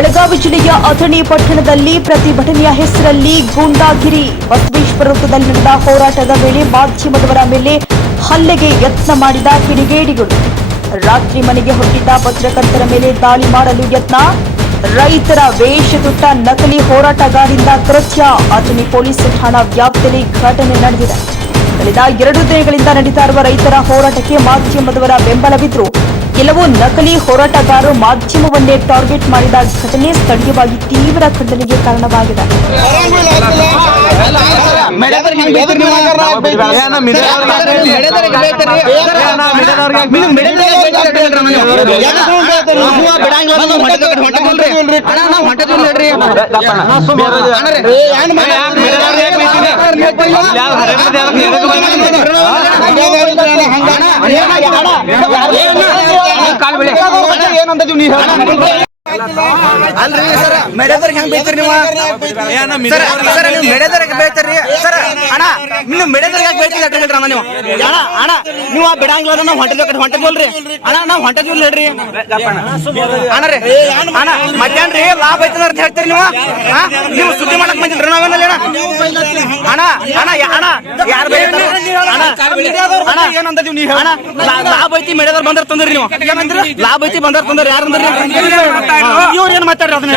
ಬೆಳಗಾವಿ ಜಿಲ್ಲೆಯ ಅಥಣಿ ಪಟ್ಟಣದಲ್ಲಿ ಪ್ರತಿಭಟನೆಯ ಹೆಸರಲ್ಲಿ ಗೂಂಡಾಗಿರಿ. ಬಸವೇಶ್ವರ ವೃತ್ತದಲ್ಲಿ ನಡೆದ ಹೋರಾಟದ ವೇಳೆ ಮಾಧ್ಯಮದವರ ಮೇಲೆ ಹಲ್ಲೆಗೆ ಯತ್ನ ಮಾಡಿದ ಕಿಡಿಗೇಡಿಗಳು. ರಾತ್ರಿ ಮನೆಗೆ ಹೊರಟಿದ್ದ ಪತ್ರಕರ್ತರ ಮೇಲೆ ದಾಳಿ ಮಾಡಲು ಯತ್ನ. ರೈತರ ವೇಷ ತೊಟ್ಟ ನಕಲಿ ಹೋರಾಟಗಾರರಿಂದ ಕೃತ್ಯ. ಅಥಣಿ ಪೊಲೀಸ್ ಠಾಣಾ ವ್ಯಾಪ್ತಿಯಲ್ಲಿ ಘಟನೆ ನಡೆದಿದೆ. ಕಳೆದ ಎರಡು ದಿನಗಳಿಂದ ನಡೀತಾ ಇರುವ ರೈತರ ಹೋರಾಟಕ್ಕೆ ಮಾಧ್ಯಮದವರ ಬೆಂಬಲವಿದ್ರು. ಕೆಲವು ನಕಲಿ ಹೋರಾಟಗಾರರು ಮಾಧ್ಯಮವನ್ನೇ ಟಾರ್ಗೆಟ್ ಮಾಡಿದ ಘಟನೆ ಸ್ಥಳೀಯವಾಗಿ ತೀವ್ರ ಖಂಡನೆಗೆ ಕಾರಣವಾಗಿದೆ. ಅಲ್ರಿ ಸರ್. ಮೆಡೆದರ್ಗೆ ಹೆಂಗ್ ಬೈತೀರಿ ನೀವು? ಸರ್ ಸರ್ ನೀವು ಮೆಡೆದರ್ಗೆ ಬೈತೀರಿ? ಸರ್ ಅಣ್ಣ ನೀವು ಮೆಡೆದರ್ಗೆ ಯಾಕೆ ಬೈತೀರಿ ಅಂತ ಹೇಳ್ರಿ ಅಣ್ಣ ನೀವು? ಅಣ್ಣ ಅಣ್ಣ ನೀವು ಆ ಬಿಡಂಗಿಲ್ಲ ನಾವು ಹೊಂಟದ ಕಡೆ ಅಣ್ಣ ನಾವು ಹೇಳ್ರಿ. ಅಣ್ಣ ರೀ ಅಣ್ಣ ಮಧ್ಯಾಹ್ನ ರೀ ಲಾಭ ಐತದ ಅಂತ ಹೇಳ್ತೀರಿ ನೀವು? ನೀವು ಸುದ್ದಿ ಮಾಡಕ್ ಬಂದಿಲ್ರಿ ನಾವೇನಲ್ಲಿ ಅಣ್ಣ ಅಣ್ಣ ಯಾರು ನೀವು ಲಾಭ ಐತಿ ಮೇಡದವ್ರು ಬಂದ್ರ ತಂದ್ರಿ ನೀವು. ಏನಂದ್ರಿ ಲಾಭ ಐತಿ ಬಂದ್ರ ತಂದ್ರ ಯಾರು ಅಂದ್ರಿ ಇವ್ರು ಏನ್ ಮಾತಾಡ್ರಿ ಅದನ್ನ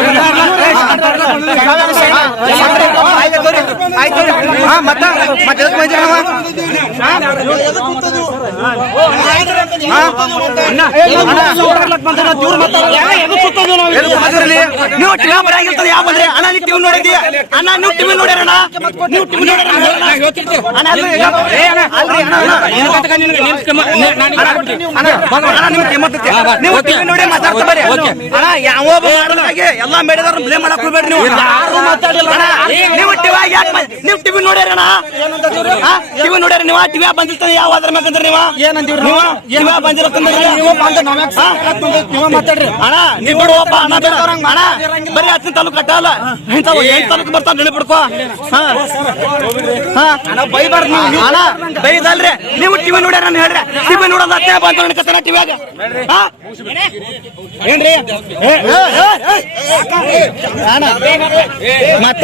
ಆಯ್ತು ಹಾ ಮತ್ತ ಮತ್ತೆ ಎದಕ್ ಬಂದಿರಿ ನಾವು? ಯಾವ ಬಂದ್ರಿ? ಅಣ್ಣ ನೀವು ನೋಡಿದ್ರಿ ಅಣ್ಣ ನೀವು ಟಿವಿ ನೋಡ್ಯಾರಣ್ಣ ನೀವು ಟಿವಿ. ನೀವು ಟಿವಿ ನೋಡಿ ಮಾತಾಡ್ತಾ ಬರ್ರಿ ಅಣ್ಣ ಯಾವ ಬ್ಲೇಮ್ ಮಾಡಕ್ ಹೋಗ್ಬೇಡ್ರಿ ನೀವು ಯಾರು ಮಾತಾಡಿಲ್ಲ ಅಣ್ಣ ನೀವು ಟಿವಿ ಯಾಕೆ ನೀವು ಟಿವಿ ನೋಡ್ಯಾರ ಅಣ್ಣ ಟಿವಿ ನೋಡ್ಯಾರ ನೀವು ಟಿವಿ ಬಂದಿರ್ತಾನೆ ಯಾವ ಅದ್ರ ಮ್ಯಾಗ ಅಂದ್ರಿ ನೀವು ಏನಂತೀವಿ ನೀವು ಟಿವಿ ಬಂದಿರತ್ತಂದ್ರಿ ನೀವು ಮಾತಾಡ್ರಿ ಅಣ್ಣ ನೀವು ಬಿಡುವಪ್ಪ ಅಣ್ಣ ಬೇಡ ಅಣ್ಣ ಬರೀ ಹತ್ತಿನ ತಾಲೂಕು ಕಟ್ಟಲ್ಲ ಇಂಥವು ಏನ್ ತಾಲೂಕು ಹಾ ಹಾ ಅಣ್ಣ ಬೈಬಾರ್ದು ನೀವು ಅಣ್ಣ ಬೈದಲ್ರಿ ನೀವು ಟಿವಿ ನೋಡ್ಯಾರ ನಾನು ಹೇಳ್ರಿ ಟಿವಿ ನೋಡೋದು ಅತ್ತೆ ಬಂದ ಕತ್ತನ ಟಿವಿಯಾಗ ಏನ್ರಿ ಮತ್ತ